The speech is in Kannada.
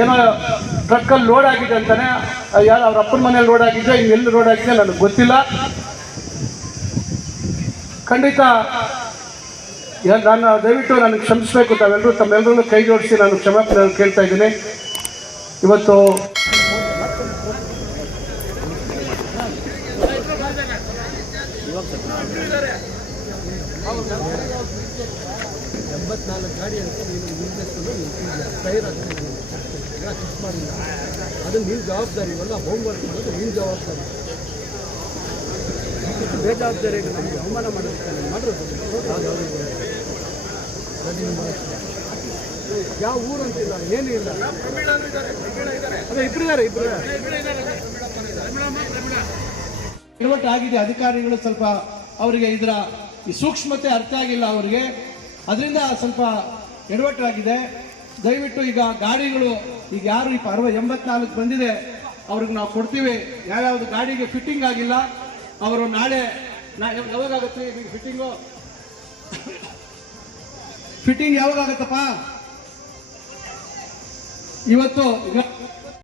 ಏನೋ ಟ್ರಕ್ಕಲ್ಲಿ ಲೋಡ್ ಆಗಿದೆ ಅಂತಾನೆ ಯಾರು ಅವ್ರ ಅಪ್ಪನ ಮನೇಲಿ ಲೋಡ್ ಆಗಿದೆ ಇನ್ನೆಲ್ಲಿ ಲೋಡ್ ಆಗಿದೆ ನನಗೆ ಗೊತ್ತಿಲ್ಲ. ಖಂಡಿತ ನಾನು ದಯವಿಟ್ಟು ನನಗೆ ಕ್ಷಮಿಸಬೇಕು ತಾವೆಲ್ಲರೂ ತಮ್ಮೆಲ್ಲರೂ ಕೈ ಜೋಡಿಸಿ ನಾನು ಕ್ಷಮಾಪಣೆ ಕೇಳ್ತಾ ಇದ್ದೀನಿ. ಇವತ್ತು ಎಂಬತ್ನಾಲ್ಕು ಗಾಡಿ ಅಂತ ನೀನು ನಿಂತಿದ್ಯಾ ಟೈರ್ ಫಿಕ್ಸ್ ಮಾಡಿಲ್ಲ ಅದು ನೀವು ಜವಾಬ್ದಾರಿ, ಇವೆಲ್ಲ ಹೋಮ್ ವರ್ಕ್ ಮಾಡೋದು ನಿಮ್ಮ ಜವಾಬ್ದಾರಿ. ಇಷ್ಟು ಬೇಜವಾಬ್ದಾರಿಯಾಗಿ ನಮಗೆ ಅವಮಾನ ಮಾಡಿಸ್ತಾರೆ, ಮಾಡಿರೋದು ಯಾವ ಊರು ಅಂತಿಲ್ಲ ಏನೂ ಇಲ್ಲ. ಅದೇ ಇಬ್ಬರಿದ್ದಾರೆ ಇಬ್ಬರು ಎಡವಟ್ಟು ಆಗಿದೆ ಅಧಿಕಾರಿಗಳು ಸ್ವಲ್ಪ ಅವರಿಗೆ ಇದರ ಈ ಸೂಕ್ಷ್ಮತೆ ಅರ್ಥ ಆಗಿಲ್ಲ ಅವರಿಗೆ. ಅದರಿಂದ ಸ್ವಲ್ಪ ಎಡವಟ್ಟು ಆಗಿದೆ ದಯವಿಟ್ಟು ಈಗ ಗಾಡಿಗಳು, ಈಗ ಯಾರು ಈ ಅರವ ಎಂಬತ್ನಾಲ್ಕು ಬಂದಿದೆ, ಅವ್ರಿಗೆ ನಾವು ಕೊಡ್ತೀವಿ. ಯಾವ್ಯಾವ್ದು ಗಾಡಿಗೆ ಫಿಟ್ಟಿಂಗ್ ಆಗಿಲ್ಲ, ಅವರು ನಾಳೆ, ನಾ- ಯಾವಾಗ ಆಗುತ್ತೆ ಫಿಟ್ಟಿಂಗು ಫಿಟ್ಟಿಂಗ್ ಯಾವಾಗ ಆಗುತ್ತಪ್ಪ ಇವತ್ತು